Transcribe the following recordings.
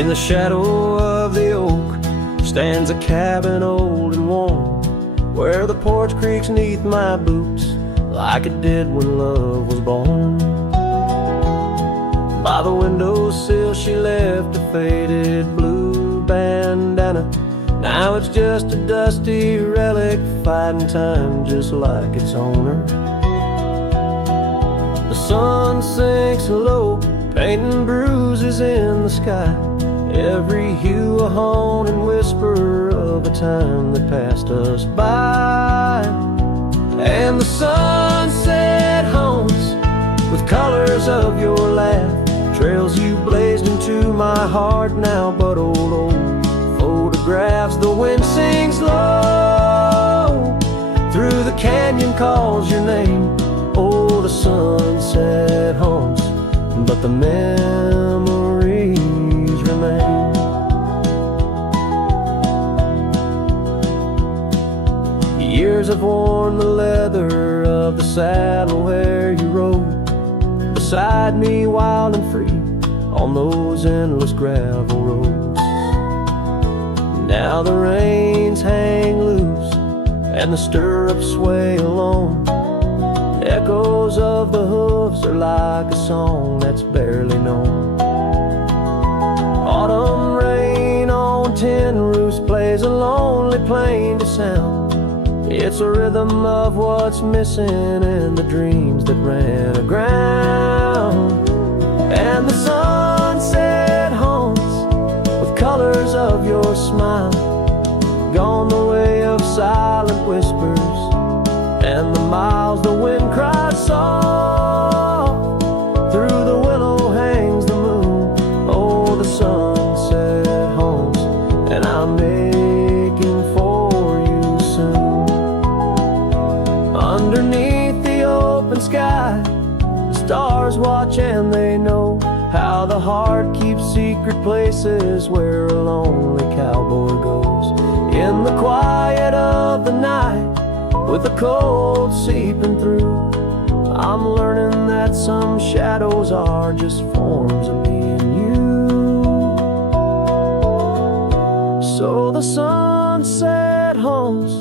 In the shadow of the oak stands a cabin old and warm, where the porch creaks neath my boots like it did when love was born. By the windowsill she left a faded blue bandana. Now it's just a dusty relic fighting time just like its owner. The sun sinks low, painting bruises in the sky, every hue a haunting whisper of a time that passed us by. And the sunset haunts with colors of your laugh, trails you blazed into my heart now but old photographs. The wind sings low, through the canyon calls your name. Oh, the sunset haunts, but the memories remain. Years have worn the leather of the saddle where you rode beside me wild and free on those endless gravel roads. Now the reins hang loose and the stirrups sway along. Echoes of the hooves are like a song that's barely known. Autumn rain on tin roofs plays a lonely plaintive sound. It's a rhythm of what's missing in the dreams that ran aground. And the sunset haunts with colors of your smile, gone the way of silent whispers and the miles the wind cries soft. Through the willow hangs the moon. Oh, the sunset haunts, and I'm making for you soon. Underneath the open sky, the stars watch and they know how the heart keeps secret places where a lonely cowboy goes. In the quiet of the night, with the cold seeping through, I'm learning that some shadows are just forms of me and you. So the sunset haunts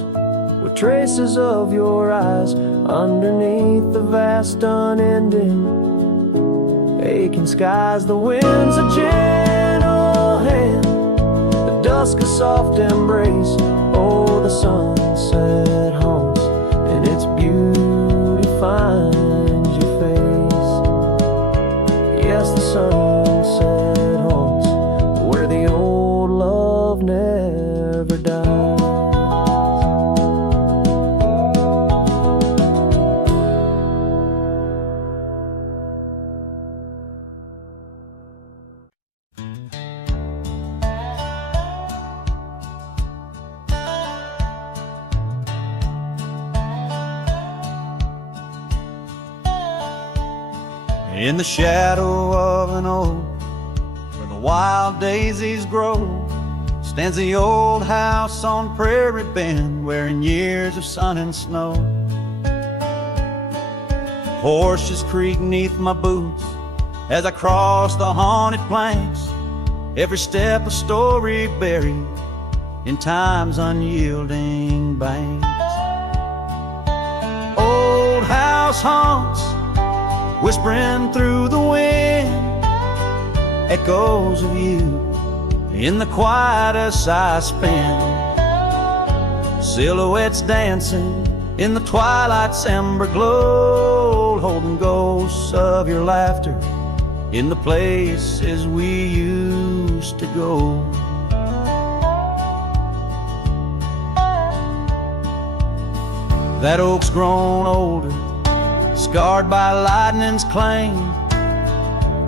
with traces of your eyes underneath the vast unending aching skies. The wind's a gentle hand, the dusk a soft embrace. Oh, the sunset haunts, and its beauty finds your face. Yes, the sunset haunts where the old love never dies. In the shadow of an oak where the wild daisies grow stands the old house on Prairie Bend, wearing years of sun and snow. Horses creak neath my boots as I cross the haunted planks, every step a story buried in time's unyielding banks. Old house haunts, whispering through the wind, echoes of you in the quietest I spend. Silhouettes dancing in the twilight's ember glow, holding ghosts of your laughter in the places we used to go. That oak's grown older, scarred by lightning's claim,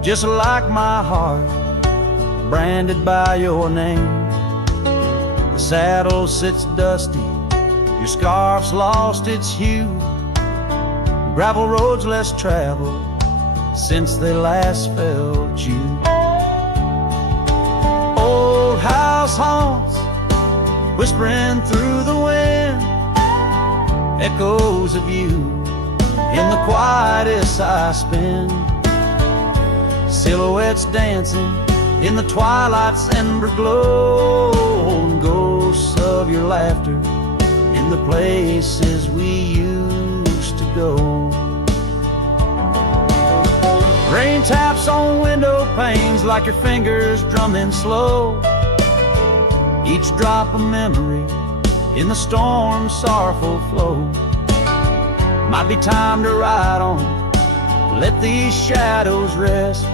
just like my heart, branded by your name. The saddle sits dusty, your scarf's lost its hue, gravel roads less traveled since they last felt you. Old house haunts, whispering through the wind, echoes of you in the quietest I spend. Silhouettes dancing in the twilight's ember glow, and ghosts of your laughter in the places we used to go. Rain taps on window panes like your fingers drumming slow, each drop a memory in the storm's sorrowful flow. Might be time to ride on, let these shadows rest,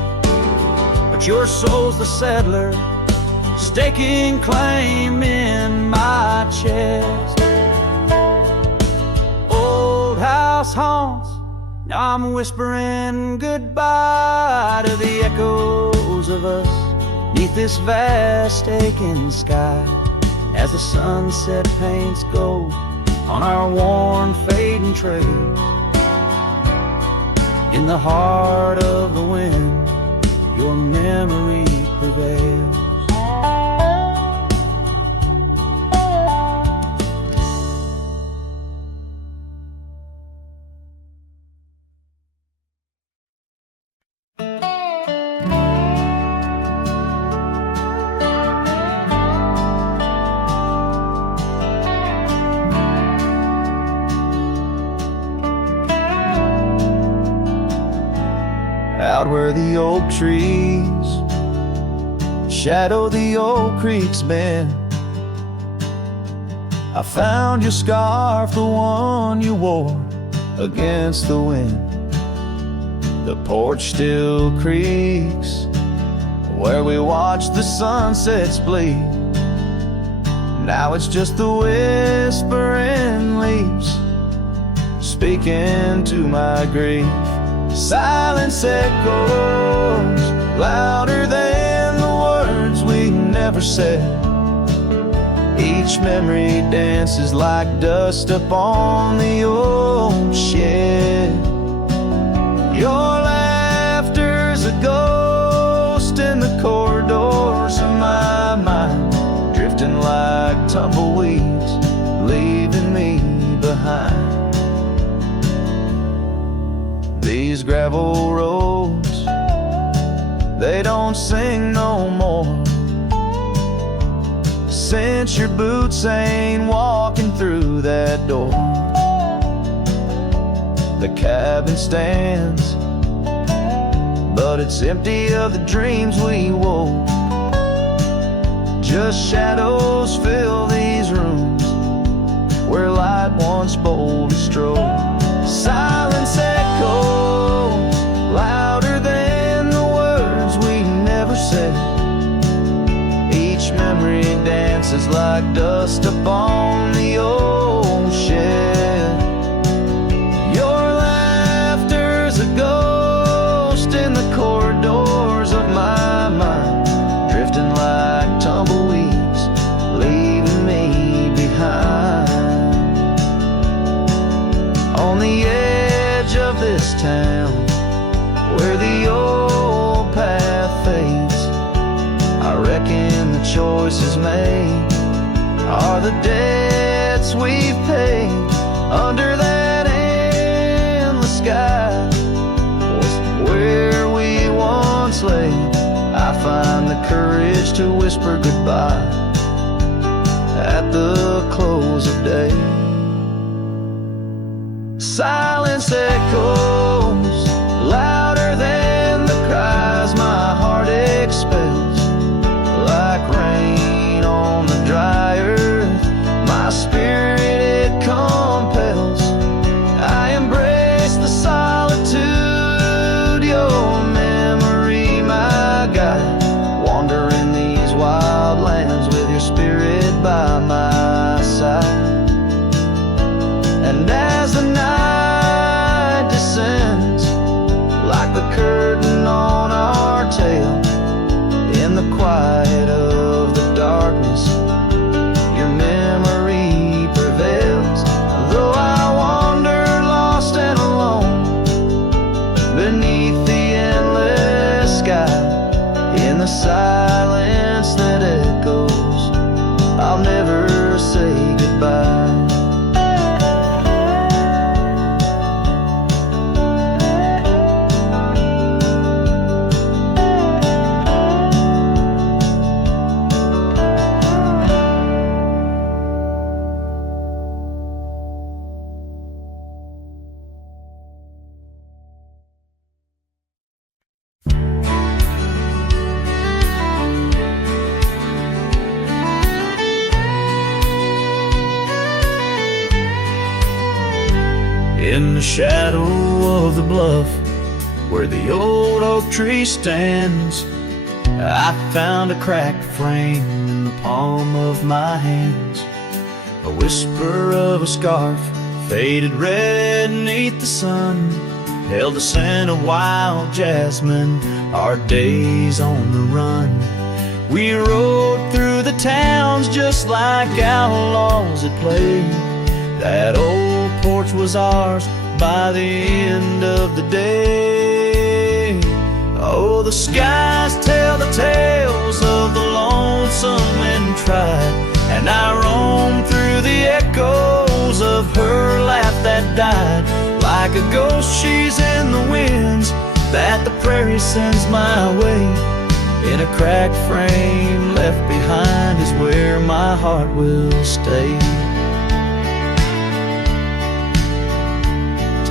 but your soul's the settler, staking claim in my chest. Old house haunts, now I'm whispering goodbye to the echoes of us neath this vast aching sky, as the sunset paints gold on our worn fading trails. In the heart of the wind, your memory prevails. Out where the oak trees shadow the old creek's bend, I found your scarf, the one you wore against the wind. The porch still creaks where we watched the sunsets bleed. Now it's just the whispering leaves speaking to my grief. Silence echoes louder than the words we never said. Each memory dances like dust upon the old shed. Your laughter's a ghost in the corridors of my mind, drifting like tumbleweeds, leaving me behind. These gravel roads, they don't sing no more, since your boots ain't walking through that door. The cabin stands, but it's empty of the dreams we wove. Just shadows fill these rooms where light once boldly strode. Silence echoes louder than the words we never said. Each memory dances like dust upon the old shed. Your laughter's a ghost in the corridors of my mind, drifting like tumbleweeds, leaving me behind. On the edge of this town, where the old path fades, I reckon the choices made are the debts we've paid. Under that endless sky was where we once lay. I find the courage to whisper goodbye at the close of day. Silence echoes louder than the cries my heart expels. Like rain on the dry earth, my spirit it compels. I embrace the solitude, your memory my guide, wandering these wild lands with your spirit by my side. And as the night descends, shadow of the bluff where the old oak tree stands, I found a cracked frame in the palm of my hands. A whisper of a scarf, faded red beneath the sun, held the scent of wild jasmine, our days on the run. We rode through the towns just like outlaws at play. That old porch was ours by the end of the day. Oh, the skies tell the tales of the lonesome and tried, and I roam through the echoes of her laugh that died. Like a ghost she's in the winds that the prairie sends my way. In a cracked frame left behind is where my heart will stay.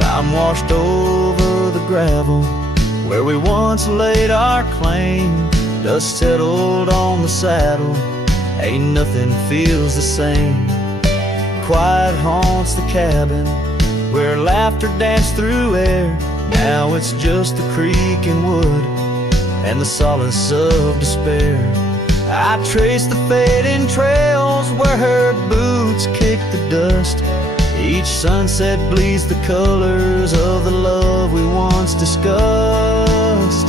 Time washed over the gravel where we once laid our claim. Dust settled on the saddle, ain't nothing feels the same. Quiet haunts the cabin where laughter danced through air. Now it's just the creek and wood and the solace of despair. I trace the fading trails where her boots kick the dust. Each sunset bleeds the colors of the love we once discussed.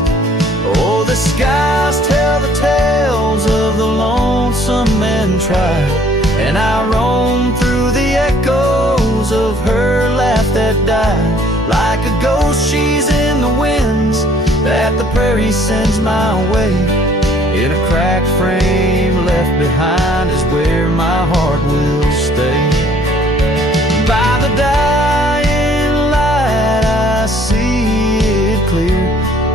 Oh, the skies tell the tales of the lonesome and tried, and I roam through the echoes of her laugh that died. Like a ghost she's in the winds that the prairie sends my way. In a cracked frame left behind is where my heart will stay. By the dying light I see it clear.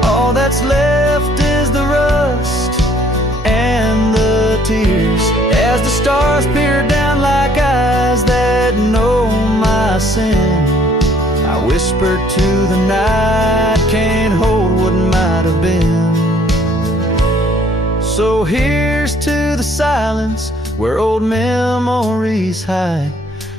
All that's left is the rust and the tears, as the stars peer down like eyes that know my sin. I whisper to the night, can't hold what might have been. So here's to the silence where old memories hide,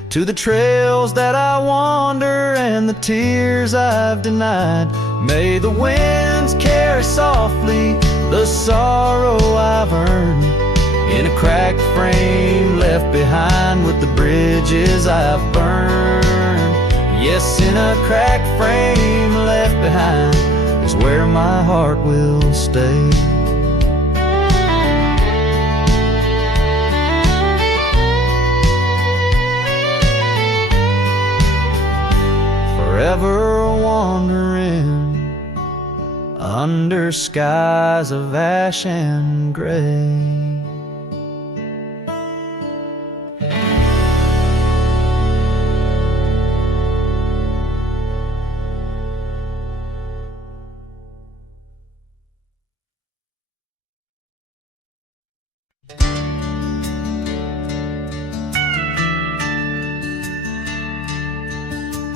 to the trails that I wander and the tears I've denied. May the winds carry softly the sorrow I've earned. In a cracked frame left behind with the bridges I've burned. Yes, in a cracked frame left behind is where my heart will stay. Forever wandering under skies of ash and gray.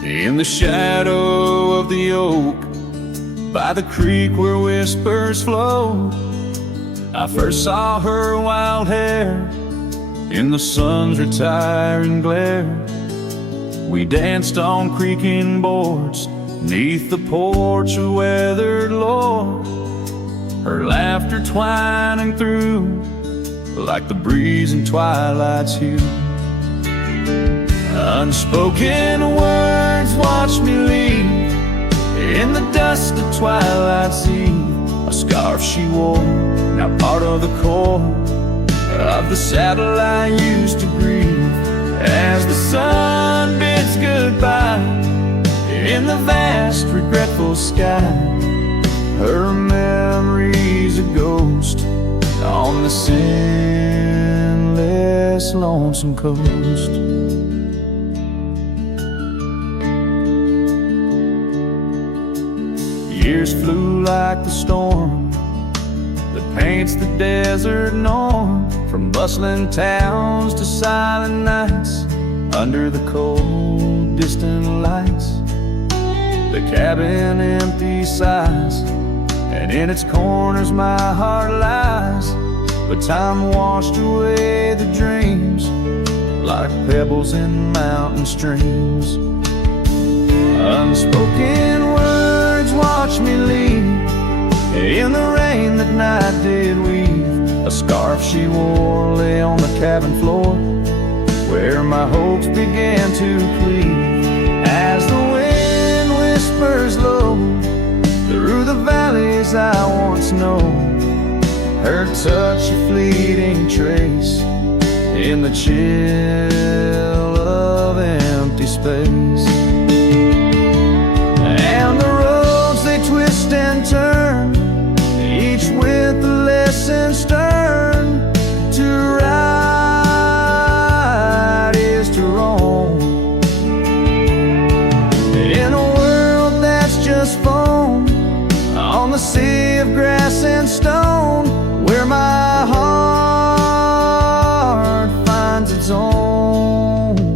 In the shadow of the oak, by the creek where whispers flow, I first saw her wild hair in the sun's retiring glare. We danced on creaking boards neath the porch of weathered lore, her laughter twining through like the breeze in twilight's hue. Unspoken words watch me leave in the dust of twilight's eve. A scarf she wore, now part of the core of the saddle I used to breathe. As the sun bids goodbye in the vast regretful sky, her memory's a ghost on the endless lonesome coast. Years flew like the storm that paints the desert norm, from bustling towns to silent nights under the cold distant lights. The cabin empty sighs, and in its corners my heart lies. But time washed away the dreams like pebbles in mountain streams. Unspoken words watch me leave. In the rain that night did weave. A scarf she wore lay on the cabin floor, where my hopes began to cleave. As the wind whispers low through the valleys I once known, her touch a fleeting trace in the chill of empty space. And the roads they twist and turn, each with a lesson stern. To right is to wrong. In a world that's just foam on the sea of grass and stone, where my heart finds its own.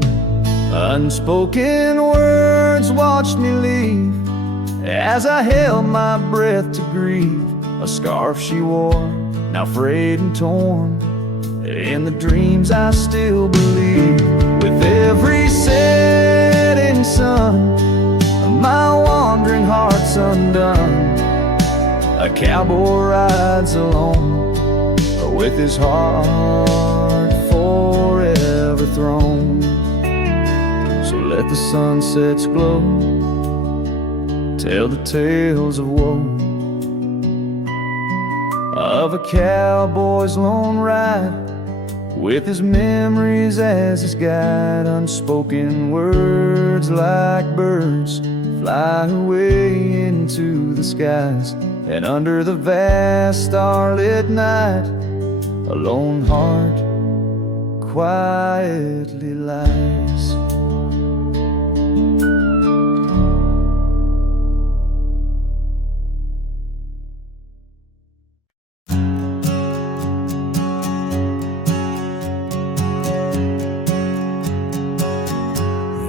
Unspoken words watched me leave as I held my breath to grieve. A scarf she wore, now frayed and torn. In the dreams I still believe. With every setting sun, my wandering heart's undone. A cowboy rides alone, with his heart forever thrown. So let the sunsets glow, tell the tales of woe, of a cowboy's lone ride, with his memories as his guide. Unspoken words like birds fly away into the skies, and under the vast starlit night, a lone heart quietly lies.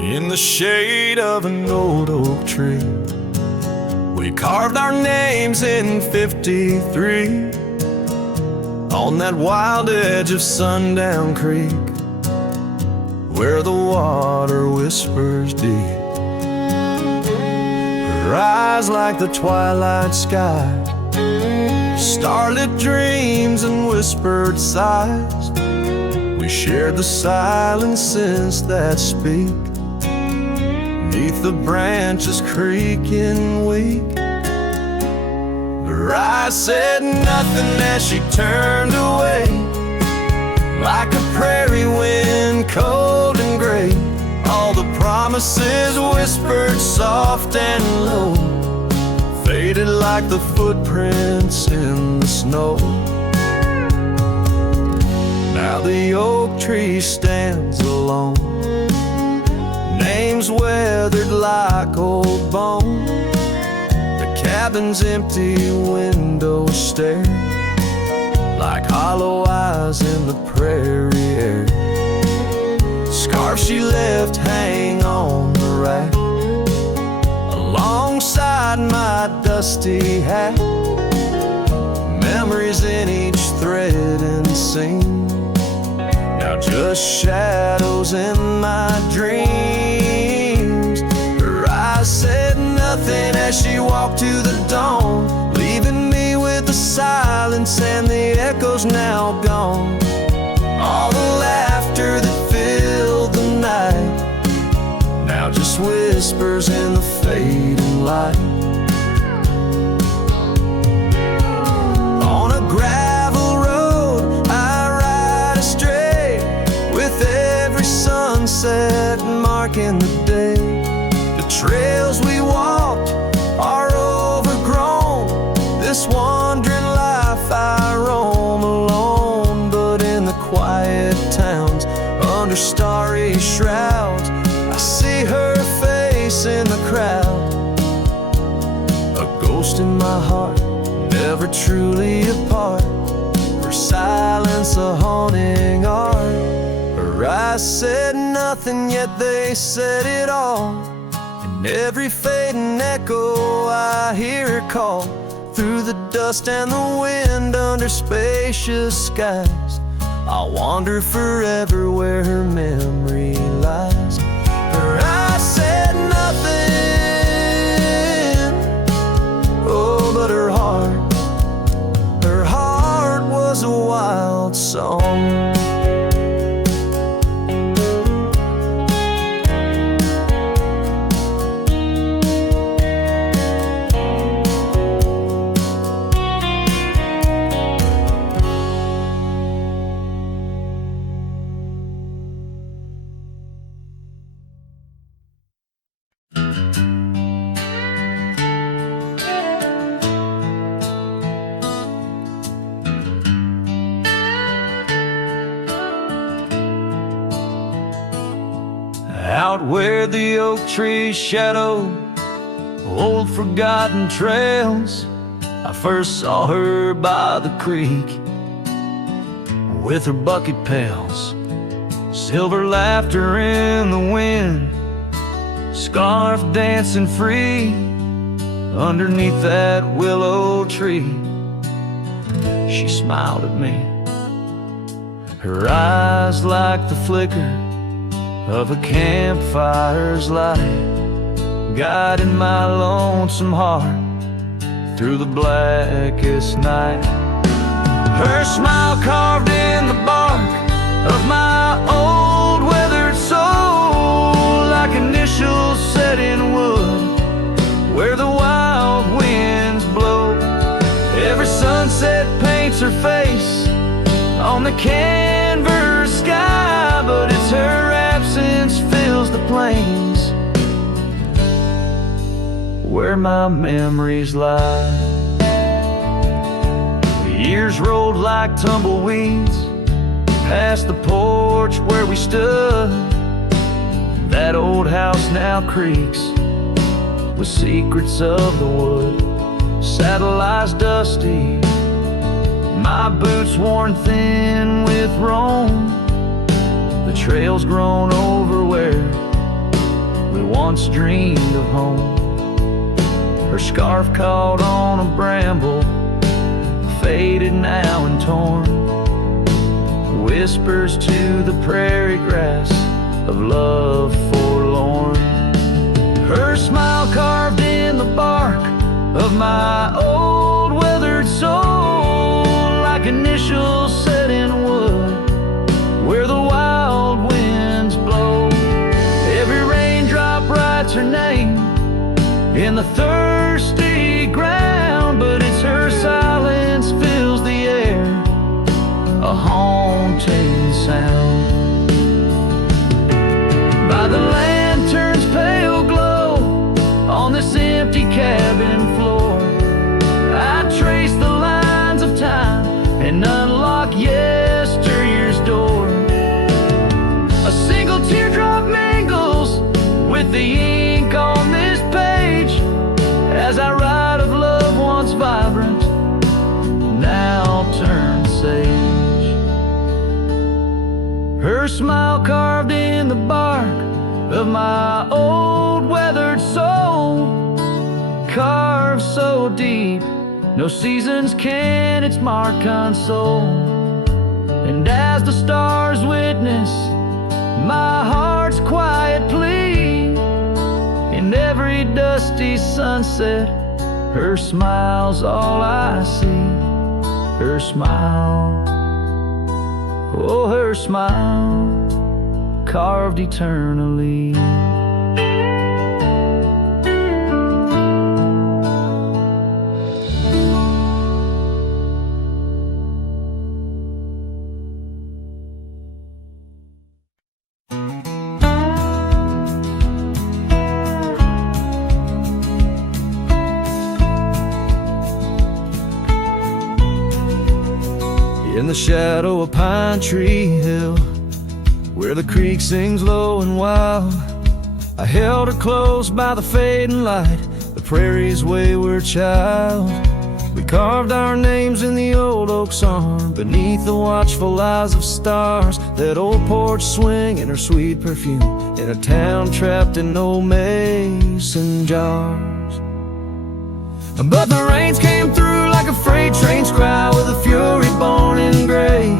In the shade of an old oak tree, we carved our names in 53 on that wild edge of Sundown Creek, where the water whispers deep. Her eyes like the twilight sky, starlit dreams and whispered sighs. We shared the silences that speak beneath the branches creaking weak. Her eyes said nothing as she turned away, like a prairie wind, cold and gray. All the promises whispered soft and low, faded like the footprints in the snow. Now the oak tree stands alone, names weathered like old bone. The cabin's empty windows stare like hollow eyes in the prairie air. Scarf she left hang on the rack alongside my dusty hat. Memories in each thread and seam, now just shadows in my dreams. Her eyes said nothing as she walked to the dawn, leaving me with the silence and the echoes now gone. All the laughter that filled the night now just whispers in the fading light. On a gravel road I ride astray, with every sunset marking the day. The trails we walked are overgrown, this wandering life I roam alone. But in the quiet towns, under starry shrouds, I see her face in the crowd. A ghost in my heart, never truly apart, her silence a haunting art. Her eyes said nothing, yet they said it all. In every fading echo I hear her call, through the dust and the wind, under spacious skies. I'll wander forever where her memory lies. Her eyes said nothing out where the oak trees shadow old forgotten trails, I first saw her by the creek with her bucket pails. Silver laughter in the wind, scarf dancing free underneath that willow tree. She smiled at me, her eyes like the flicker of a campfire's light, guiding my lonesome heart through the blackest night. Her smile carved in the bark of my old weathered soul, like initials set in wood where the wild winds blow. Every sunset paints her face on the canvas sky, but it's her absence fills the plains where my memories lie. The years rolled like tumbleweeds past the porch where we stood. That old house now creaks with secrets of the wood. Saddle lies dusty, my boots worn thin with Rome. The trail's grown over where we once dreamed of home. Her scarf caught on a bramble, faded now and torn, whispers to the prairie grass of love forlorn. Her smile carved in the bark of my old weathered soul, like initials set in wood where the wild winds blow. Every raindrop writes her name in the thirsty ground, but it's her silence fills the air, a haunting sound. By the lantern's pale glow on this empty cabin floor, I trace the lines of time and unlock yesteryear's door. A single teardrop mingles with the ink on this page as I write of love once vibrant, now turned sage. Her smile carved in the bark of my old weathered soul, carved so deep no seasons can its mark console. And as the stars witness my heart's quiet plea, in every dusty sunset her smile's all I see. Her smile, oh her smile, carved eternally. In the shadow of Pine Tree Hill, where the creek sings low and wild, I held her close by the fading light, the prairie's wayward child. We carved our names in the old oak's arm, beneath the watchful eyes of stars. That old porch swinging her sweet perfume in a town trapped in old mason jars. But the rains came through like a freight train's cry, with a fury born in gray.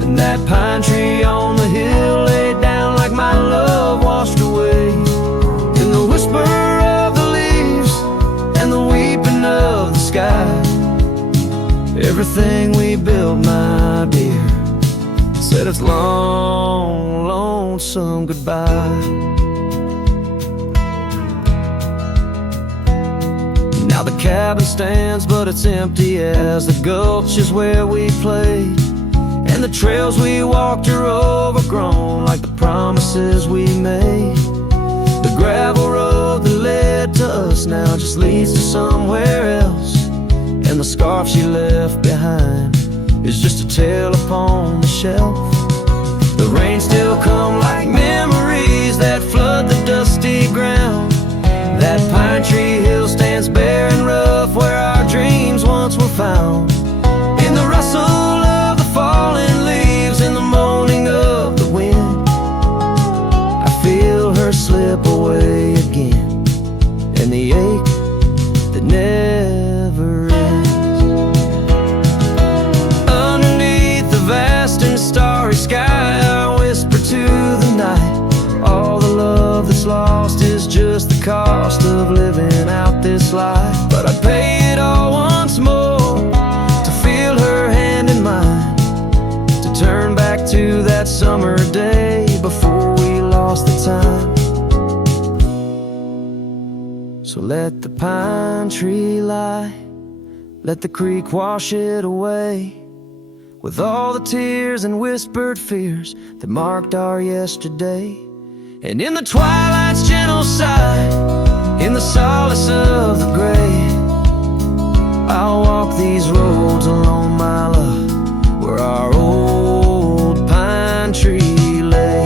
And that pine tree on the hill laid down like my love washed away. In the whisper of the leaves and the weeping of the sky, everything we built, my dear, said its long, lonesome goodbye. Now the cabin stands, but it's empty as the gulch is where we played. And the trails we walked are overgrown like the promises we made. The gravel road that led to us now just leads to somewhere else. And the scarf she left behind is just a tale upon the shelf. The rain still come like memories that flood the dusty ground. That pine tree hill stands bare and rough where our dreams once were found. In the rustle of the falling leaves, in the moaning of the wind, I feel her slip away again, and the ache that never ends. Underneath the vast and starry sky, I whisper to the night, all the love that's lost is just the cost of living out this life. But I'd pay it all once more to feel her hand in mine, to turn back to that summer day before we lost the time. So let the pine tree lie, let the creek wash it away, with all the tears and whispered fears that marked our yesterday. And in the twilight's gentle sigh, in the solace of the gray, I'll walk these roads alone, my love, where our old pine tree lay.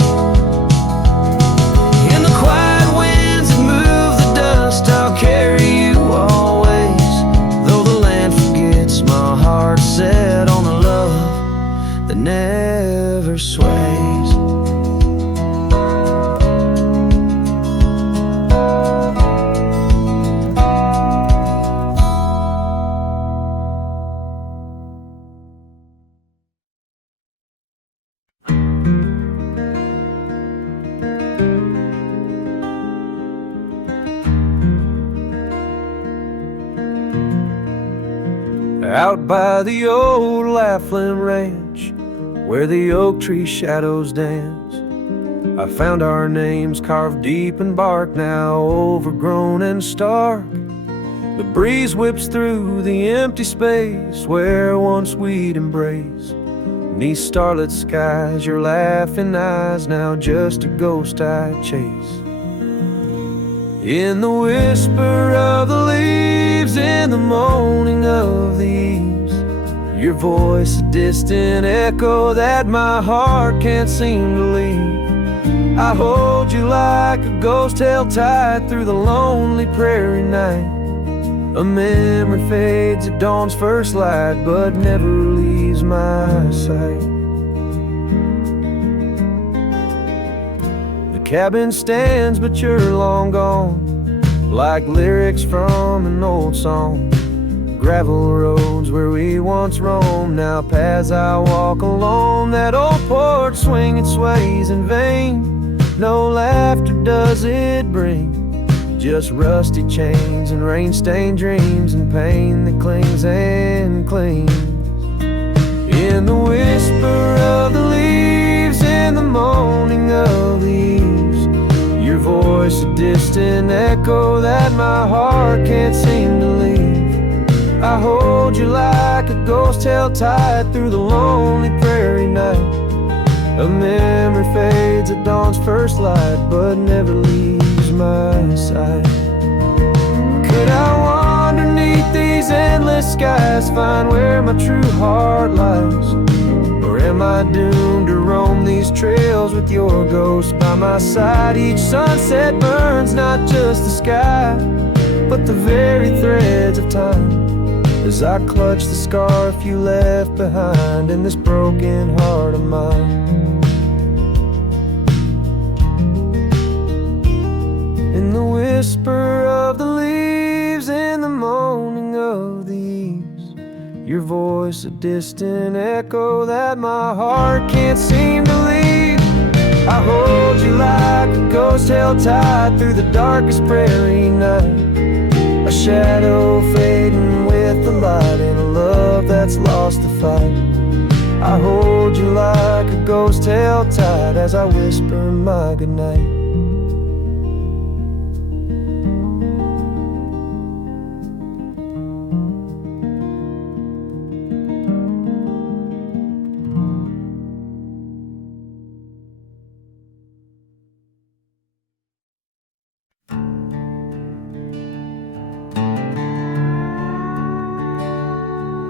In the quiet winds that move the dust, I'll carry you always, though the land forgets, my heart set on the love that never sways. Out by the old Laughlin Ranch, where the oak tree shadows dance, I found our names carved deep in bark, now overgrown and stark. The breeze whips through the empty space where once we'd embrace. Beneath starlit skies, your laughing eyes, now just a ghost I chase. In the whisper of the leaves, in the moaning of the eaves, your voice a distant echo that my heart can't seem to leave. I hold you like a ghost held tight through the lonely prairie night. A memory fades at dawn's first light, but never leaves my sight. The cabin stands, but you're long gone, like lyrics from an old song. Gravel roads where we once roamed, now paths I walk alone. That old porch swing, it sways in vain. No laughter does it bring, just rusty chains and rain-stained dreams and pain that clings and clings. In the whisper of the leaves, in the moaning of the eaves, your voice a distant echo that my heart can't seem to leave. I hold you like a ghost held tight through the lonely prairie night. A memory fades at dawn's first light, but never leaves my sight. Could I wander neath these endless skies, find where my true heart lies? Or am I doomed to roam these trails with your ghost by my side? Each sunset burns not just the sky, but the very threads of time, as I clutch the scarf you left behind in this broken heart of mine. In the whisper of the leaves, in the moaning of the eaves, your voice a distant echo that my heart can't seem to leave. I hold you like a ghost held tight through the darkest prairie night. A shadow fading with the light in a love that's lost the fight. I hold you like a ghost held tight as I whisper my goodnight.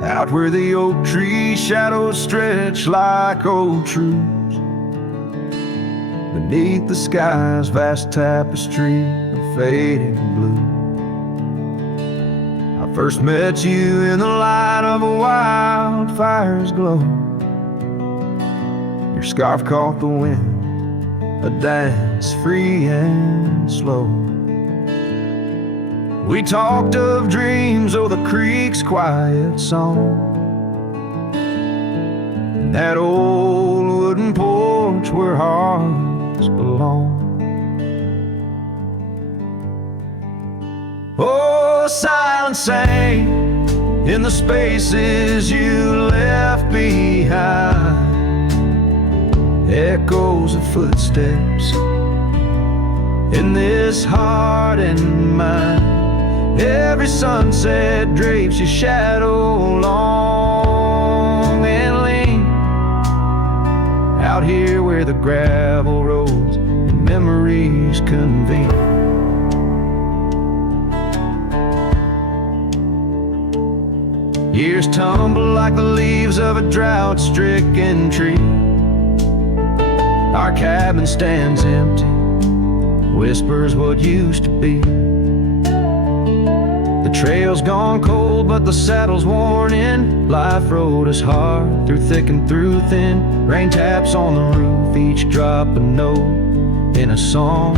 Out where the oak tree shadows stretch like old truths, beneath the sky's vast tapestry of fading blue. I first met you in the light of a wildfire's glow. Your scarf caught the wind, a dance free and slow. We talked of dreams, oh, the creek's quiet song, and that old wooden porch where hearts belong. Oh, silence sang in the spaces you left behind. Echoes of footsteps in this heart and mind. Every sunset drapes your shadow long and lean. Out here where the gravel roads and memories convene. Years tumble like the leaves of a drought-stricken tree. Our cabin stands empty, whispers what used to be. The trail's gone cold, but the saddle's worn in. Life rode us hard, through thick and through thin. Rain taps on the roof, each drop a note in a song.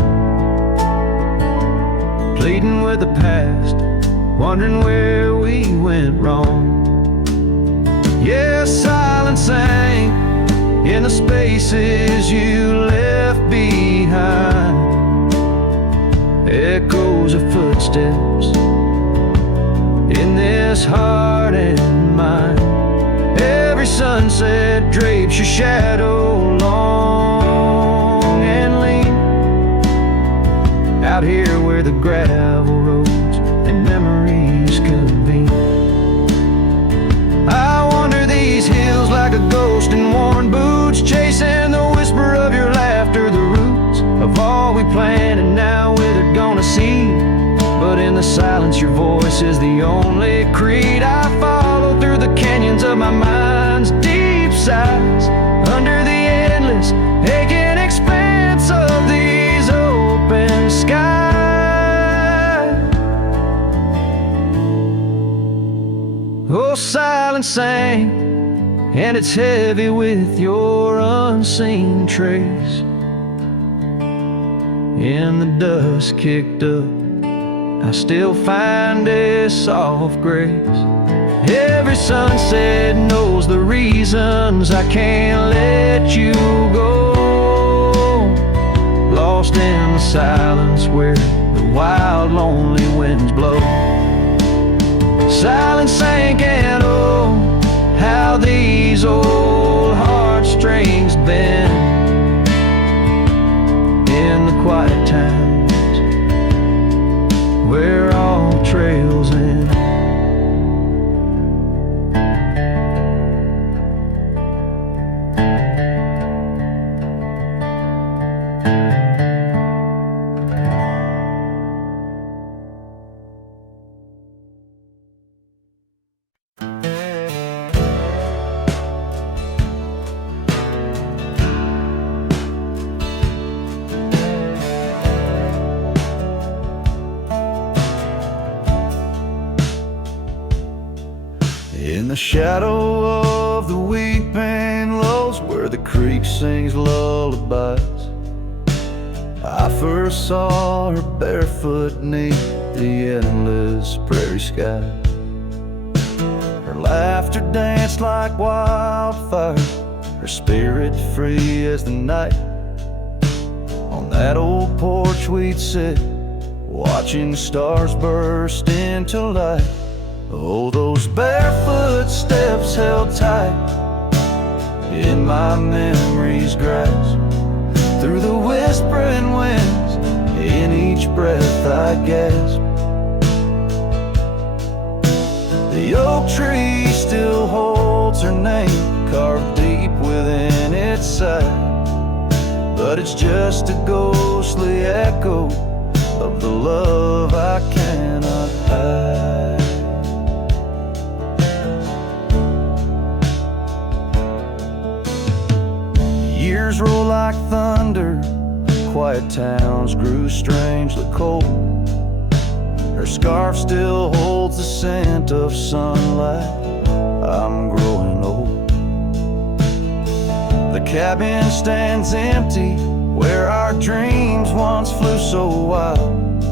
Pleading with the past, wondering where we went wrong. Yeah, silence sang in the spaces you left behind. Echoes of footsteps in this heart and mind. Every sunset drapes your shadow long and lean. Out here where the gravel roads and memories convene. I wander these hills like a ghost in worn boots, chasing the whisper of your laughter, the roots of all we planned and now withered gonna see. But in the silence your voice is the only creed I follow through the canyons of my mind's deep sighs, under the endless aching expanse of these open skies. Oh, silence sang, and it's heavy with your unseen trace. In the dust kicked up, I still find a soft grace. Every sunset knows the reasons I can't let you go. Lost in the silence where the wild lonely winds blow. Silence sank and oh, how these old heartstrings bend in the quiet times where all trails end. In the shadow of the weeping willows where the creek sings lullabies, I first saw her barefoot neath the endless prairie sky. Her laughter danced like wildfire, her spirit free as the night. On that old porch we'd sit, watching stars burst into light. Oh, those barefoot steps held tight in my memory's grasp. Through the whispering winds, in each breath I gasp. The oak tree still holds her name, carved deep within its side. But it's just a ghostly echo of the love I cannot hide. Years roll like thunder quiet towns grew strangely cold. Her scarf still holds the scent of sunlight. I'm growing old. The cabin stands empty where our dreams once flew so wild.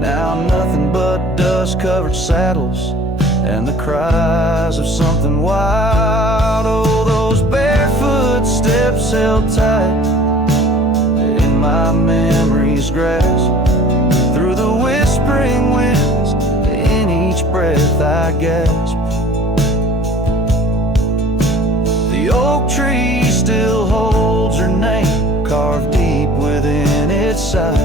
Now nothing but dust-covered saddles and the cries of something wild. Oh, those barefoot steps held tight in my memory's grasp. Through the whispering winds, in each breath I gasp. The oak tree still holds her name carved deep within its side,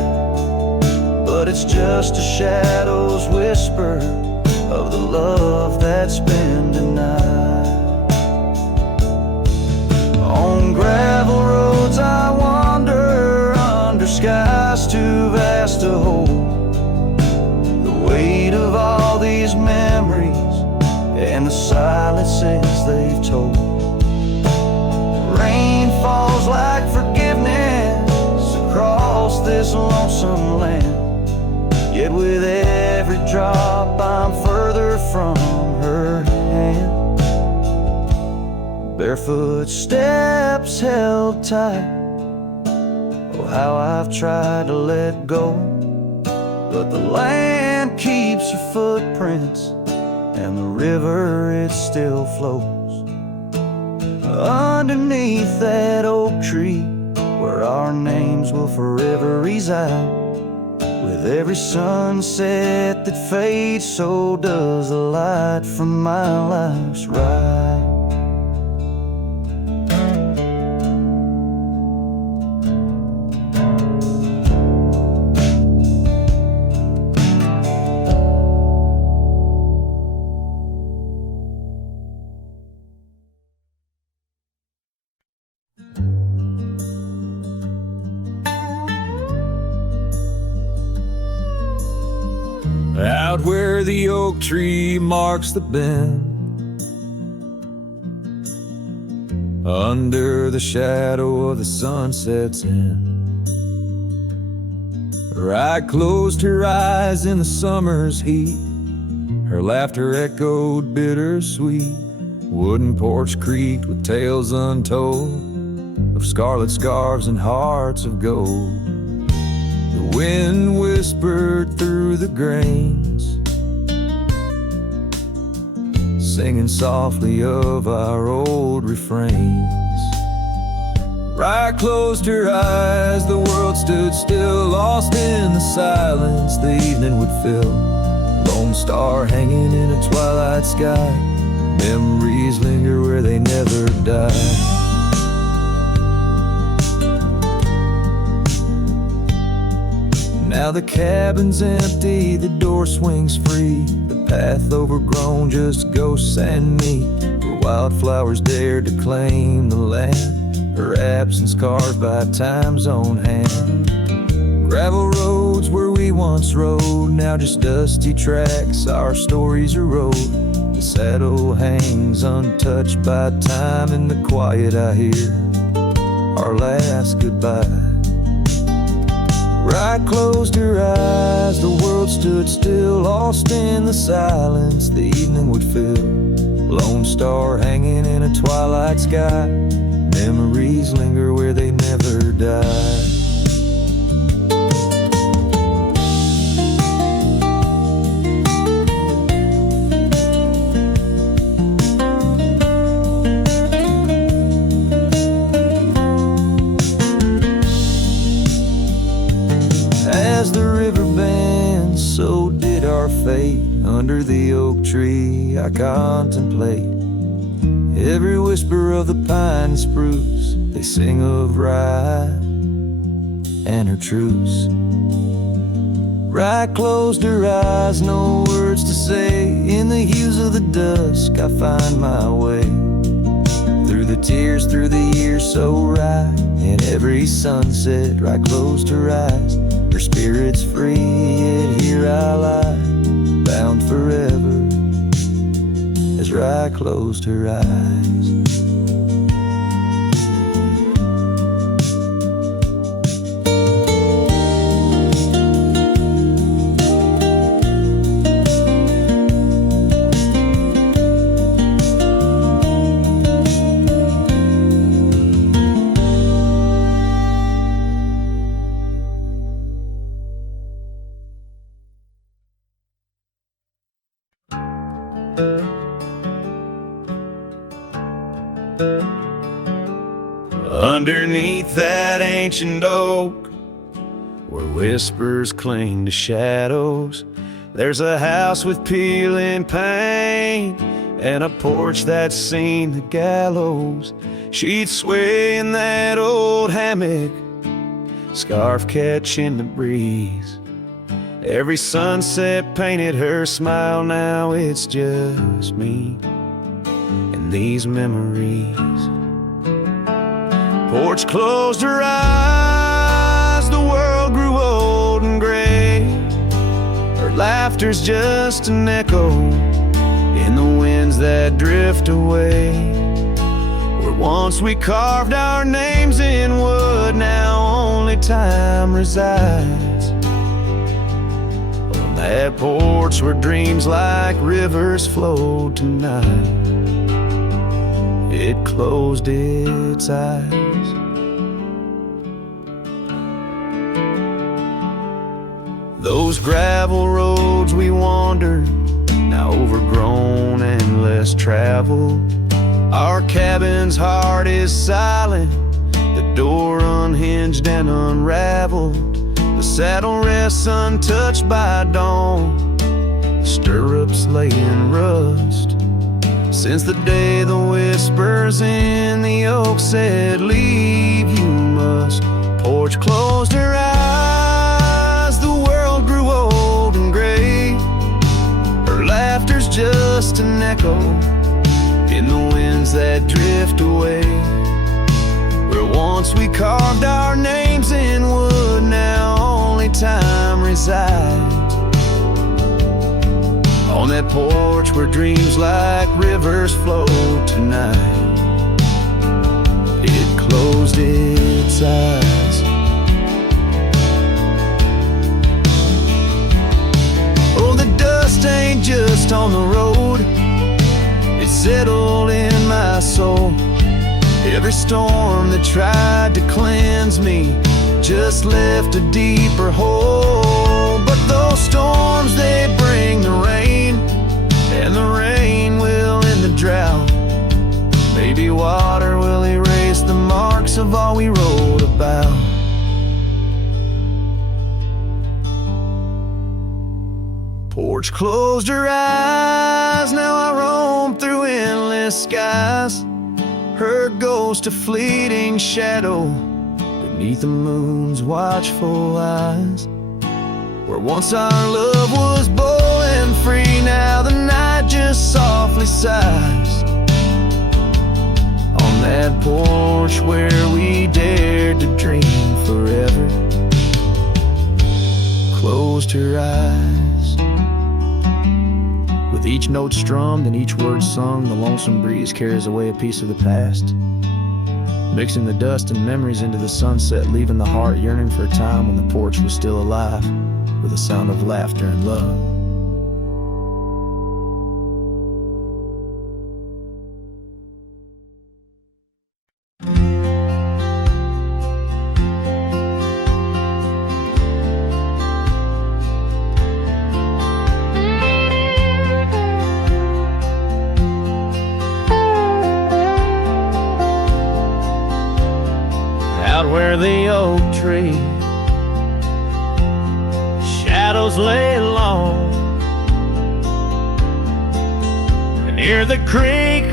but it's just a shadow's whisper of the love that's been denied. On gravel roads I wander, under skies too vast to hold. The weight of all these memories and the silences they've told. Rain falls like forgiveness across this lonesome land, yet with every drop I'm further from her hand. Barefoot steps held tight. Oh, how I've tried to let go, but the land keeps her footprints, and the river, it still flows. Underneath that oak tree, where our names will forever reside. With every sunset that fades, so does the light from my life's ride. Out where the oak tree marks the bend, under the shadow of the sunset's end, her eye closed her eyes in the summer's heat. Her laughter echoed bittersweet. Wooden porch creaked with tales untold of scarlet scarves and hearts of gold. The wind whispered through the grains, singing softly of our old refrains. Rye closed her eyes, the world stood still, lost in the silence the evening would fill. Lone star hanging in a twilight sky, memories linger where they never die. Now the cabin's empty, the door swings free, the path overgrown, just ghosts and me. Where wildflowers dared to claim the land, her absence carved by time's own hand. Gravel roads where we once rode, now just dusty tracks, our stories erode. The saddle hangs untouched by time, in the quiet I hear our last goodbye. Right closed her eyes, the world stood still, lost in the silence the evening would fill. Lone star hanging in a twilight sky, memories linger where they never die. As the river bends, so did our fate. Under the oak tree I contemplate every whisper of the pine and spruce. They sing of Rye and her truce. Rye closed her eyes, no words to say. In the hues of the dusk I find my way, through the tears, through the years so Rye. In every sunset Rye closed her eyes. Her spirit's free, yet here I lie, bound forever, as Rye closed her eyes. Underneath that ancient oak, where whispers cling to shadows, there's a house with peeling paint and a porch that's seen the gallows. She'd sway in that old hammock, scarf catching the breeze. Every sunset painted her smile, now it's just me and these memories. Porch closed her eyes, the world grew old and gray. Her laughter's just an echo in the winds that drift away. Where once we carved our names in wood, now only time resides. On that porch where dreams like rivers flowed tonight, it closed its eyes. Those gravel roads we wandered, now overgrown and less traveled. Our cabin's heart is silent, the door unhinged and unraveled. The saddle rests untouched by dawn, the stirrups lay in rust. Since the day the whispers in the oak said, leave you must. Porch closed her eyes, the world grew old and gray. Her laughter's just an echo in the winds that drift away. Where once we carved our names in wood, now only time resides. On that porch where dreams like rivers flow tonight, it closed its eyes. Oh, the dust ain't just on the road, it's settled in my soul. Every storm that tried to cleanse me just left a deeper hole. But those storms, they bring the rain, and the rain will end the drought. Maybe water will erase the marks of all we wrote about. Porch closed her eyes, now I roam through endless skies. Her ghost a fleeting shadow beneath the moon's watchful eyes. Where once our love was bold and free, now the night just softly sighs. On that porch where we dared to dream forever, closed her eyes. With each note strummed and each word sung, the lonesome breeze carries away a piece of the past, mixing the dust and memories into the sunset, leaving the heart yearning for a time when the porch was still alive, with a sound of laughter and love. Where the oak tree shadows lay long, and near the creek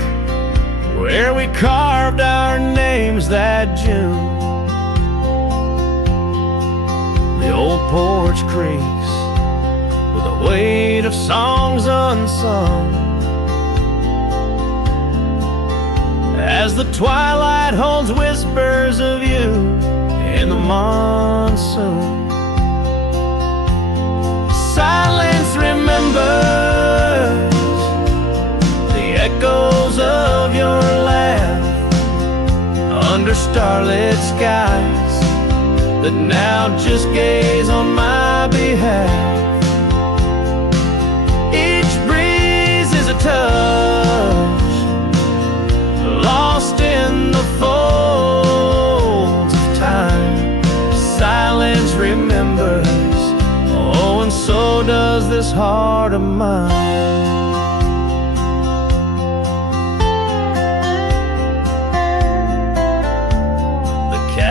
where we carved our names that June, the old porch creaks with the weight of songs unsung, as the twilight holds whispers of you in the monsoon. Silence remembers the echoes of your laugh under starlit skies that now just gaze on my behalf. Each breeze is a touch lost in the folds of time. Silence remembers, oh, and so does this heart of mine.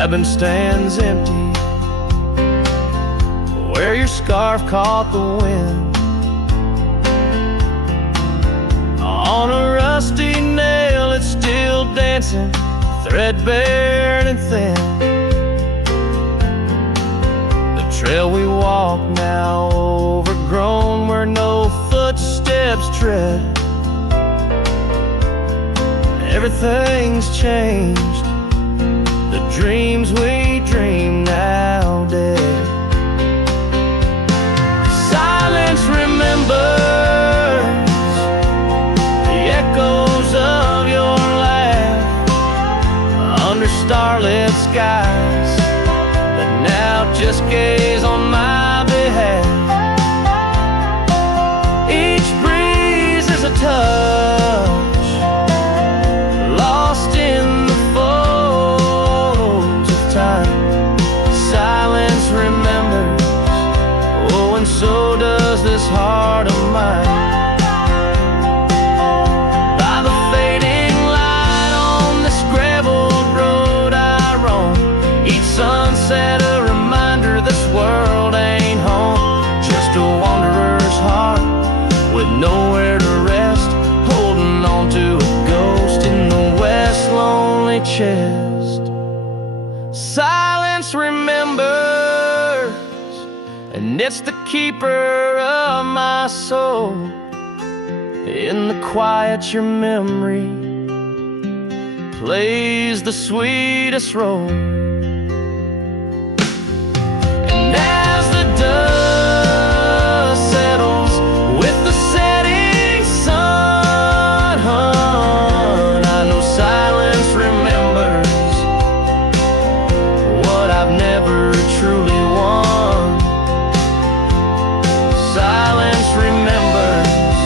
cabin stands empty, where your scarf caught the wind. On a rusty nail it's still dancing, threadbare and thin. The trail we walk now overgrown, where no footsteps tread. Everything's changed, the dreams we dream now dead. Silence remembers the echoes of your laugh under starlit skies that now just gaze on my behalf. Each breeze is a touch, lost in the folds of time. Silence remembers, oh, and so does this heart of mine. By the fading light on this graveled road I roam, each sunset a reminder this world ain't home. Just a wanderer's heart with nowhere to rest, holding on to a ghost in the west lonely chest. Silence remembers, and it's the keeper of my soul. In the quiet your memory plays the sweetest role. And as the dust settles with the setting sun, I know silence remembers what I've never truly won. Silence remembers,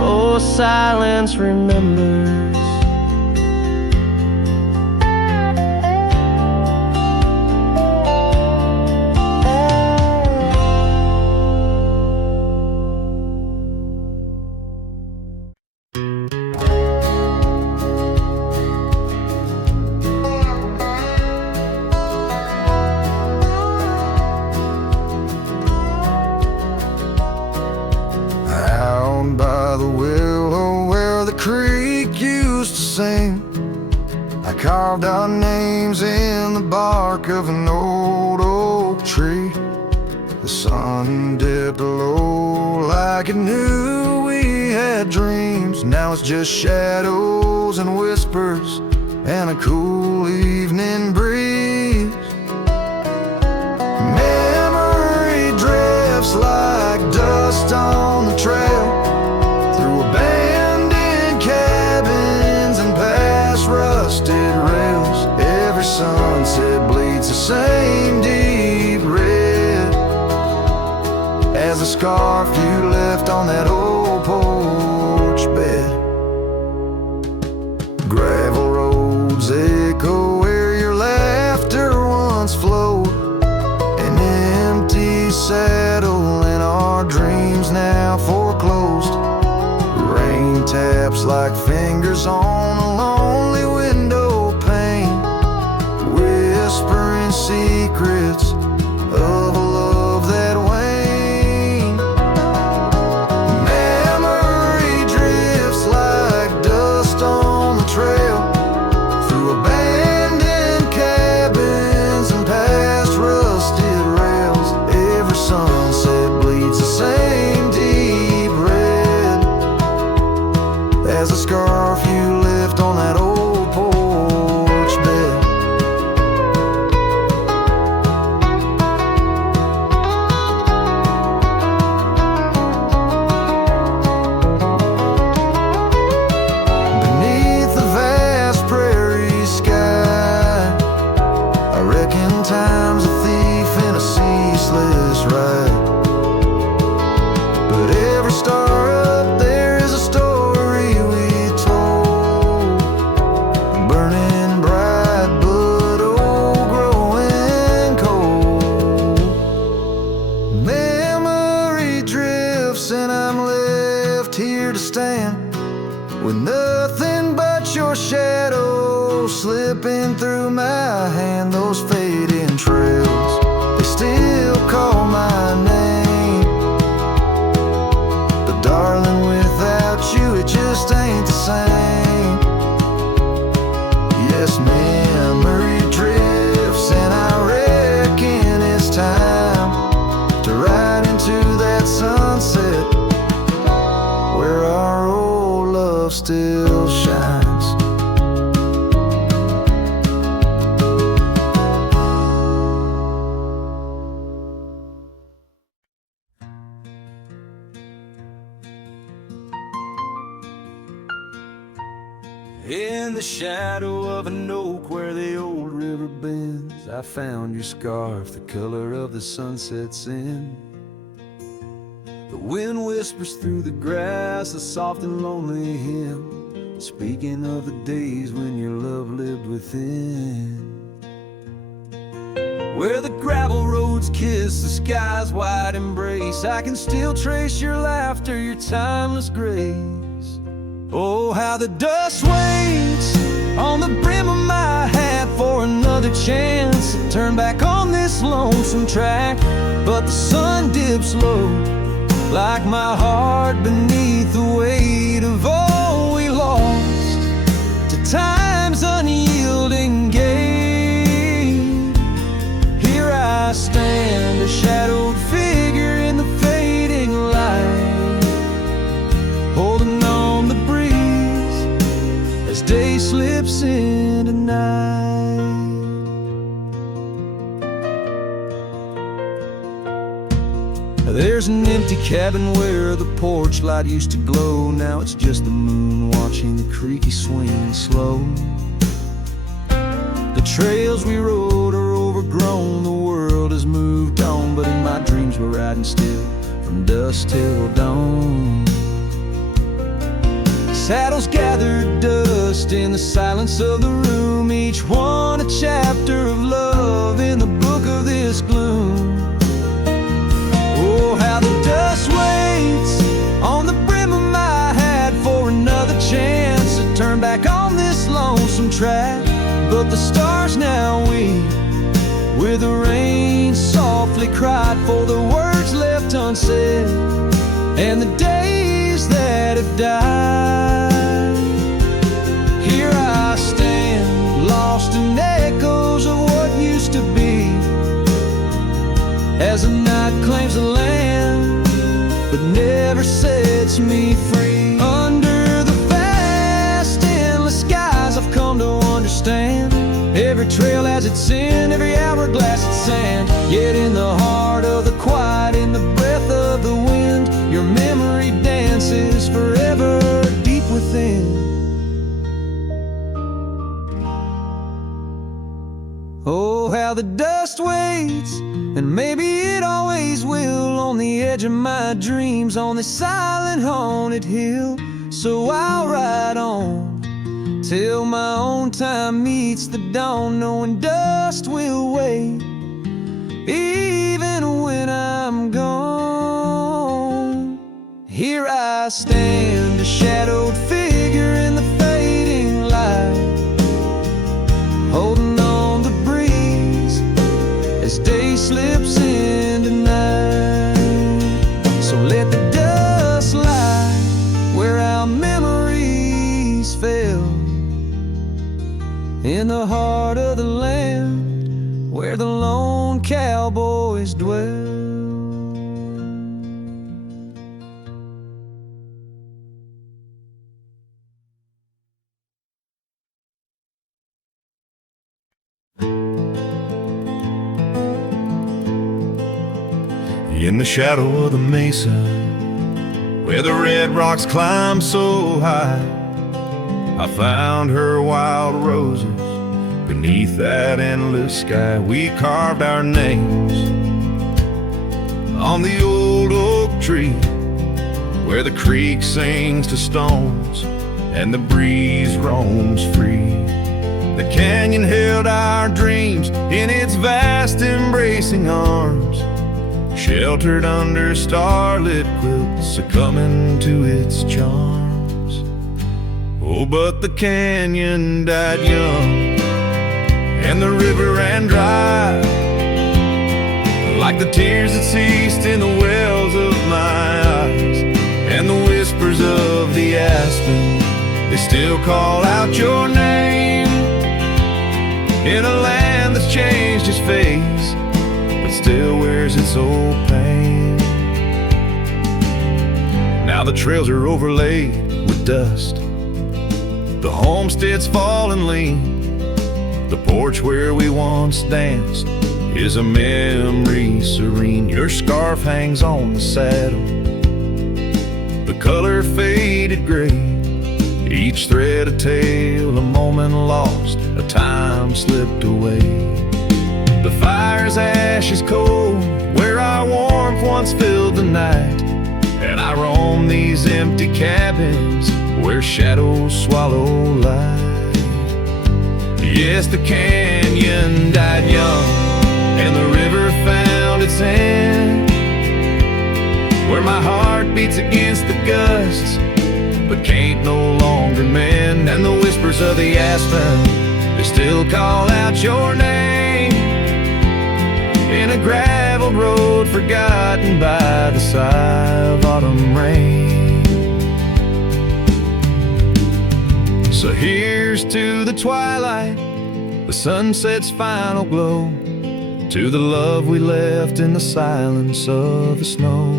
oh, silence remembers. Out by the willow where the creek used to sing, I carved our names in the bark of an old oak tree. The sun dipped low like it knew we had dreams. Now it's just shadows and whispers and a cool evening breeze. Memory drifts like dust on the trail, through abandoned cabins and past rusted rails. Every sunset bleeds the same deep red as the scarf you left on that old porch bed. Gravel roads echo where your laughter once flowed, an empty saddle and our dreams now foreclosed. Rain taps like fingers on a lonely window pane, whispering secrets of a love that waned. Memory drifts like dust on the trail, through abandoned cabins and past rusted rails. Every sunset bleeds the same deep red as the scarf you left on that old porch bed. Beneath the vast prairie sky, I reckon time's a thief in a ceaseless ride. But every star up there is a story we told, burning bright but old, growing cold. Memory drifts and I'm left here to stand with nothing but watch your shadow slipping through my hand. Those fading trails, they still call my name. But darling, without you it just ain't the same. Yes, memory drifts, and I reckon it's time to ride into that sunset where our old love still shines. In the shadow of an oak where the old river bends, I found your scarf, the color of the sunset's in. The wind whispers through the grass, a soft and lonely hymn, speaking of the days when your love lived within. Where the gravel roads kiss the sky's wide embrace, I can still trace your laughter, your timeless grace. Oh, how the dust waits on the brim of my hat for another chance to turn back on this lonesome track. But the sun dips low, like my heart beneath the weight of all we lost to time's unyielding gate. Here I stand, a shadowed figure in the fading light, holding on the breeze as day slips into night. There's an empty cabin where the porch light used to glow. Now it's just the moon watching the creaky swing slow. The trails we rode are overgrown, the world has moved on, but in my dreams we're riding still from dusk till dawn. Saddles gathered dust in the silence of the room, each one a chapter of love in the book of this gloom. Oh, how the dust waits on the brim of my hat for another chance to turn back on this lonesome track. But the stars now weep where the rain softly cried for the words left unsaid and the days that have died. Here I stand, lost in echoes of what used to be, as the night claims the land, but never sets me free. Under the vast, endless skies I've come to understand, every trail has its sin, every hourglass its sand. Yet in the heart of the quiet, in the breath of the wind, your memory dances forever deep within. Oh, how the dust waits, and maybe it always will, on the edge of my dreams, on this silent haunted hill. So I'll ride on till my own time meets the dawn, knowing dust will wait even when I'm gone. Here I stand, a shadowed figure in the fading light, holding on the breeze as day slips into night. So let the dust lie where our memories fell, in the heart of the land where the lone cowboys dwell. In the shadow of the mesa, where the red rocks climb so high, I found her wild roses beneath that endless sky. We carved our names on the old oak tree, where the creek sings to stones and the breeze roams free. The canyon held our dreams in its vast embracing arms, sheltered under starlit quilts, succumbing to its charms. Oh, but the canyon died young, and the river ran dry, like the tears that ceased in the wells of my eyes. And the whispers of the aspen, they still call out your name, in a land that's changed its face, but still wears its old pain. Now the trails are overlaid with dust, the homestead's fallen lean, the porch where we once danced is a memory serene. Your scarf hangs on the saddle, the color faded gray, each thread a tale, a moment lost, a time slipped away. The fire's ashes cold, where our warmth once filled the night, and I roam these empty cabins where shadows swallow light. Yes, the canyon died young, and the river found its end, where my heart beats against the gusts, but can't no longer mend. And the whispers of the aspen, they still call out your name, in a gravel road forgotten by the sigh of autumn rain. So here's to the twilight, the sunset's final glow, to the love we left in the silence of the snow.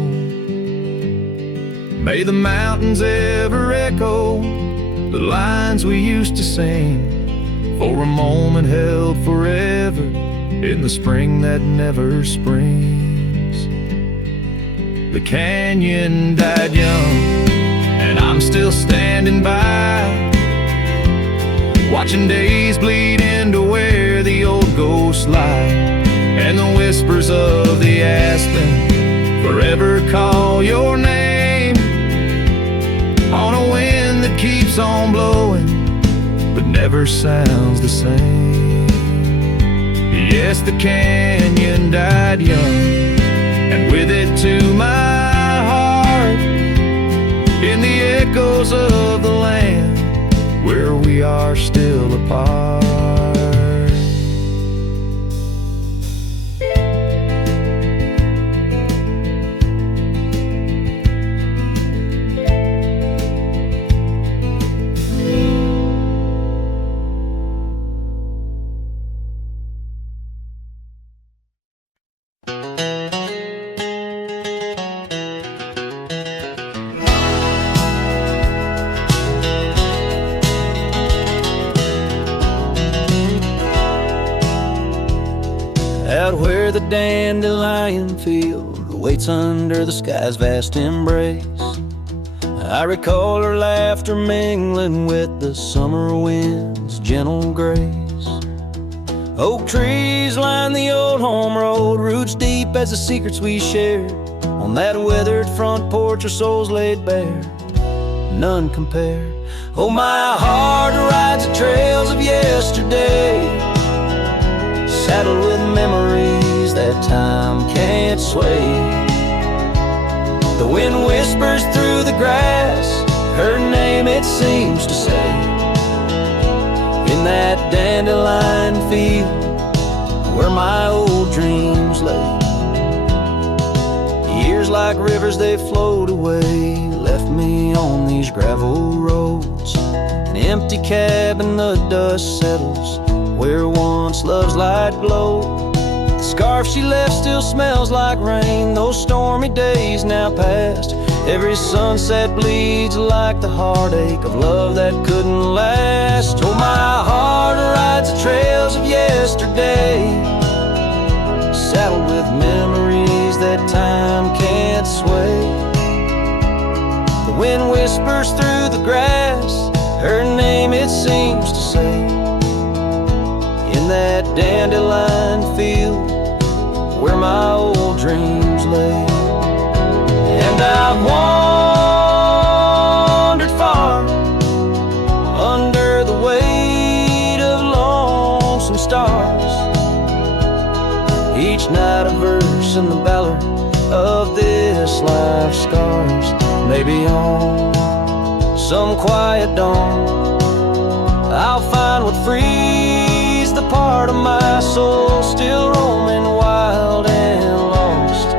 May the mountains ever echo the lines we used to sing, for a moment held forever in the spring that never springs. The canyon died young, and I'm still standing by, watching days bleed into where the old ghosts lie. And the whispers of the aspen forever call your name, on a wind that keeps on blowing but never sounds the same. Yes, the canyon died young, and with it to my heart, in the echoes of the land where we are still apart. Out where the dandelion field waits under the sky's vast embrace, I recall her laughter mingling with the summer wind's gentle grace. Oak trees line the old home road, roots deep as the secrets we shared. On that weathered front porch our souls laid bare, none compare. Oh, my heart rides the trails of yesterday, saddled with memories that time can't sway. The wind whispers through the grass, her name it seems to say, in that dandelion field where my old dreams lay. Years like rivers they flowed away, left me on these gravel roads. An empty cabin, the dust settles where once love's light glowed. The scarf she left still smells like rain, those stormy days now past. Every sunset bleeds like the heartache of love that couldn't last. Oh, my heart rides the trails of yesterday, saddled with memories that time can't sway. The wind whispers through the grass, her name it seems to say, in that dandelion field where my old dreams lay. And I've wandered far under the weight of lonesome stars, each night a verse in the ballad of this life's scars. Maybe on some quiet dawn frees the part of my soul still roaming wild and lost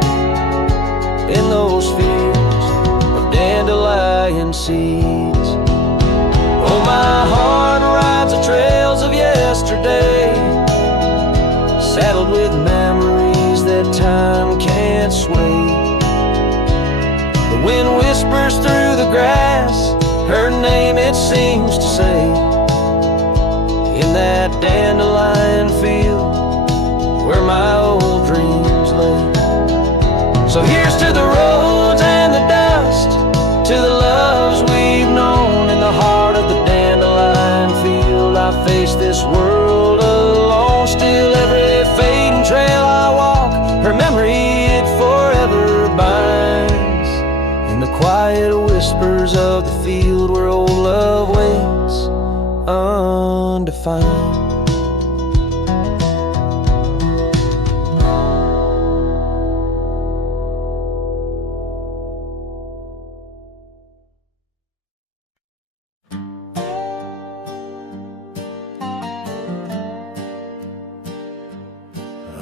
in those fields of dandelion seeds. Oh, my heart rides the trails of yesterday, saddled with memories that time can't sway. The wind whispers through the grass, her name it seems to say, in that dandelion field where my old dreams lay. So here's to the roads and the dust, to the loves we've known in the heart of the dandelion field. I face this world alone, still every fading trail I walk, her memory it forever binds in the quiet whispers of the field where old love waits undefined.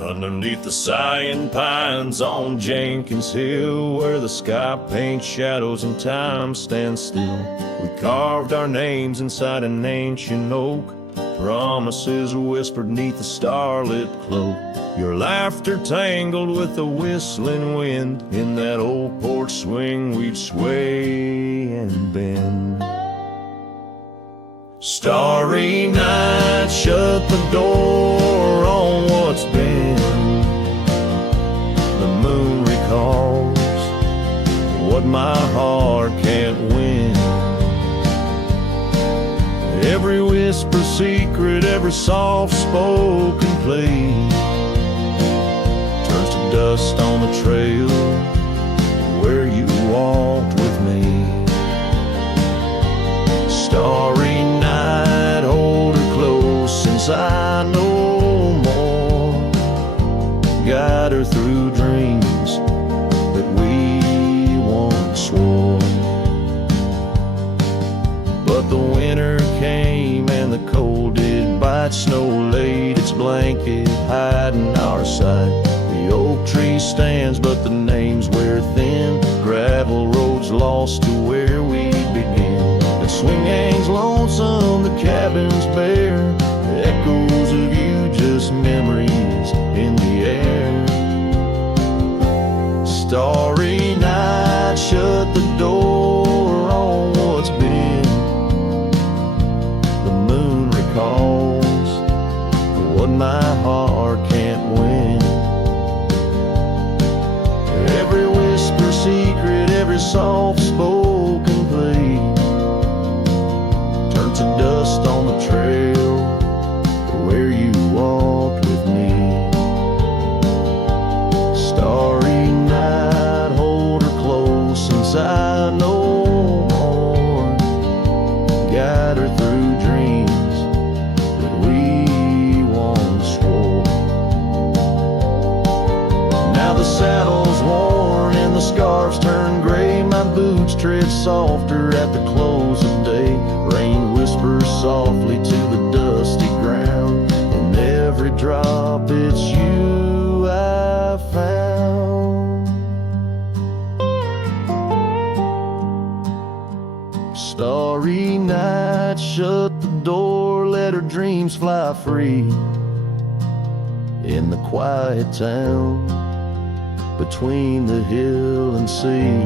Underneath the sighing pines on Jenkins Hill, where the sky paints shadows and time stands still, we carved our names inside an ancient oak, promises whispered neath the starlit cloak. Your laughter tangled with the whistling wind, in that old porch swing we'd sway and bend. Starry night, shut the door on what's been. The moon recalls what my heart can't win. Every whisper secret, every soft spoken plea turns to dust on the trail where you walked with me. Starry night, hold her close since I know more. Guide her through dreams that we once swore. But the winter came and the cold did bite. Snow laid its blanket hiding our sight. The oak tree stands but the names wear thin. Gravel roads lost to where we begin. The swing hangs lonesome, the cabin's bare. Echoes of you, just memories in the air. Starry night, shut the door on what's been. The moon recalls what my heart can't win. Every whisper secret, every soft spoken plea turns to dust on the trail where you walked with me. Starry night, hold her close since I know more. Guide her through dreams that we once swore. Now the saddle's worn and the scarves turn gray. My boots tread softer at the close of day. Rain whispers softly to the dusty ground. In every drop it's you I found. Starry night, shut the door, let her dreams fly free. In the quiet town between the hill and sea,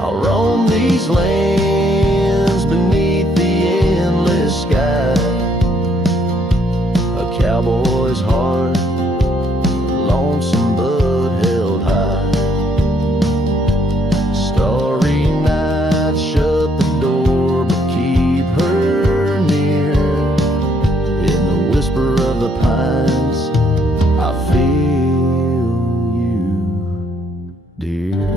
I'll roam these lands beneath the endless sky. A cowboy's heart, lonesome but held high. Starry night, shut the door but keep her near. In the whisper of the pines, I feel you, dear.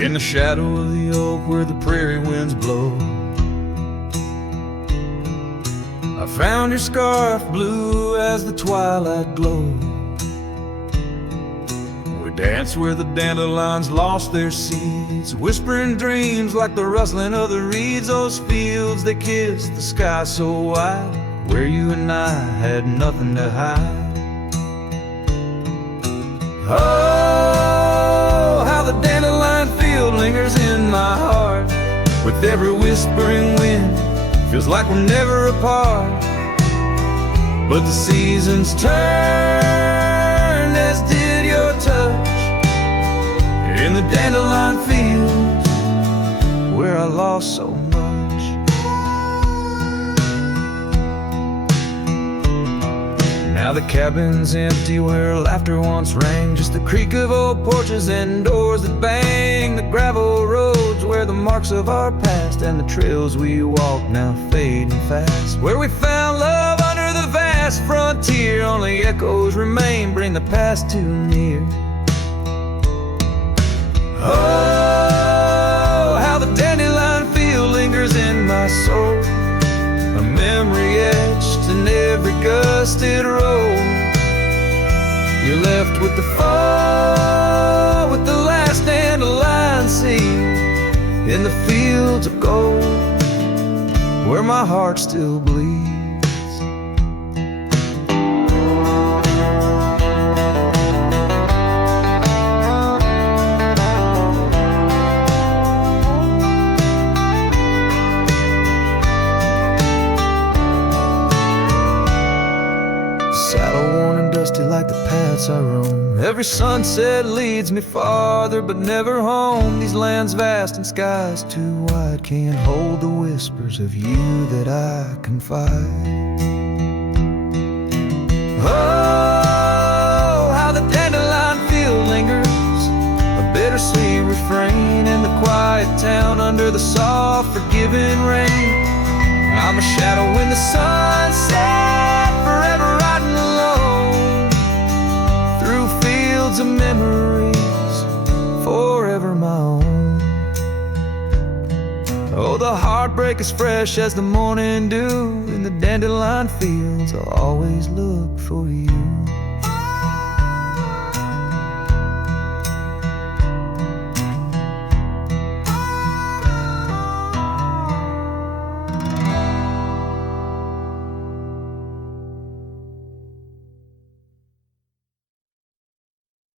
in the shadow of the oak where the prairie winds blow. I found your scarf blue as the twilight glowed. We danced where the dandelions lost their seeds, whispering dreams like the rustling of the reeds. Those fields that kissed the sky so wide, where you and I had nothing to hide. Oh, how the dandelion field lingers in my heart. With every whispering wind, feels like we're never apart. But the seasons turned, as did your touch, in the dandelion fields where I lost so much. Now the cabin's empty where laughter once rang, just the creak of old porches and doors that bang. The gravel roads where the marks of our past and the trails we walk now fading fast. Where we found love under the vast frontier, only echoes remain, bring the past too near. Oh, how the dandelion field lingers in my soul, a memory etched in every gusted road. You're left with the fall, with the last dandelion seed, in the fields of gold, where my heart still bleeds. Like the paths I roam, every sunset leads me farther but never home. These lands vast and skies too wide can't hold the whispers of you that I confide. Oh, how the dandelion field lingers, a bittersweet refrain in the quiet town under the soft forgiving rain. I'm a shadow in the sunset, forever riding alone of memories, forever my own. Oh, the heartbreak is fresh as the morning dew, in the dandelion fields I'll always look for you.